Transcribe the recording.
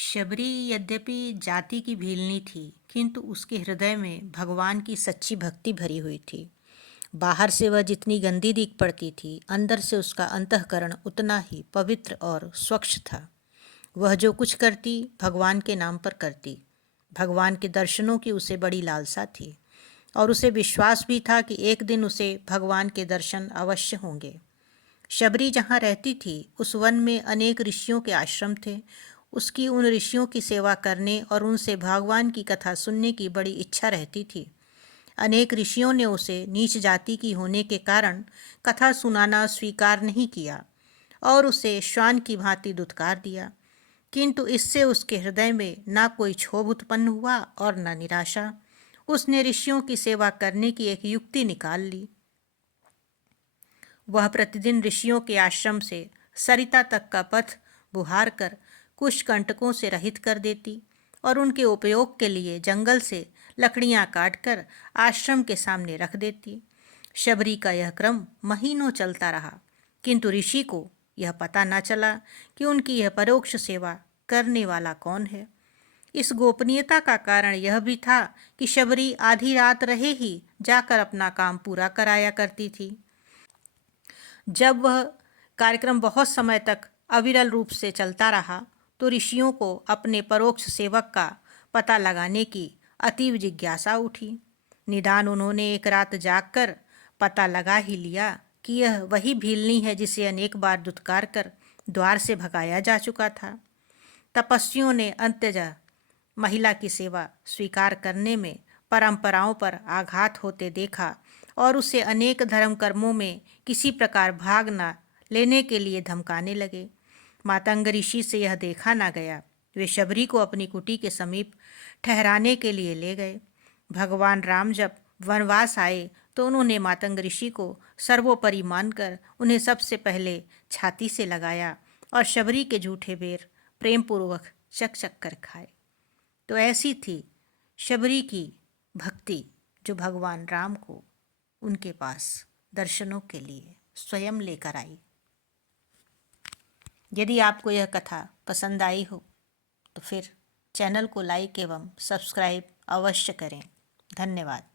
शबरी यद्यपि जाति की भीलनी थी, किंतु उसके हृदय में भगवान की सच्ची भक्ति भरी हुई थी। बाहर से वह जितनी गंदी दिख पड़ती थी, अंदर से उसका अंतःकरण उतना ही पवित्र और स्वच्छ था। वह जो कुछ करती भगवान के नाम पर करती। भगवान के दर्शनों की उसे बड़ी लालसा थी और उसे विश्वास भी था कि एक दिन उसे भगवान के दर्शन अवश्य होंगे। शबरी जहाँ रहती थी उस वन में अनेक ऋषियों के आश्रम थे। उसकी उन ऋषियों की सेवा करने और उनसे भगवान की कथा सुनने की बड़ी इच्छा रहती थी। अनेक ऋषियों ने उसे नीच जाति की होने के कारण कथा सुनाना स्वीकार नहीं किया और उसे श्वान की भांति दुत्कार दिया, किंतु इससे उसके हृदय में ना कोई क्षोभ उत्पन्न हुआ और न निराशा। उसने ऋषियों की सेवा करने की एक युक्ति निकाल ली। वह प्रतिदिन ऋषियों के आश्रम से सरिता तक का पथ बुहार कर कुछ कंटकों से रहित कर देती और उनके उपयोग के लिए जंगल से लकड़ियां काटकर आश्रम के सामने रख देती। शबरी का यह क्रम महीनों चलता रहा, किंतु ऋषि को यह पता न चला कि उनकी यह परोक्ष सेवा करने वाला कौन है। इस गोपनीयता का कारण यह भी था कि शबरी आधी रात रहे ही जाकर अपना काम पूरा कराया करती थी। जब वह कार्यक्रम बहुत समय तक अविरल रूप से चलता रहा तो ऋषियों को अपने परोक्ष सेवक का पता लगाने की अतीव जिज्ञासा उठी। निदान उन्होंने एक रात जागकर पता लगा ही लिया कि यह वही भीलनी है जिसे अनेक बार दुत्कार कर द्वार से भगाया जा चुका था। तपस्वियों ने अंततः महिला की सेवा स्वीकार करने में परंपराओं पर आघात होते देखा और उसे अनेक धर्म कर्मों में किसी प्रकार भाग न लेने के लिए धमकाने लगे। मातंग ऋषि से यह देखा न गया। वे शबरी को अपनी कुटी के समीप ठहराने के लिए ले गए। भगवान राम जब वनवास आए तो उन्होंने मातंग ऋषि को सर्वोपरि मानकर उन्हें सबसे पहले छाती से लगाया और शबरी के जूठे बेर प्रेमपूर्वक चक चक कर खाए। तो ऐसी थी शबरी की भक्ति, जो भगवान राम को उनके पास दर्शनों के लिए स्वयं लेकर आई। यदि आपको यह कथा पसंद आई हो तो फिर चैनल को लाइक एवं सब्सक्राइब अवश्य करें। धन्यवाद।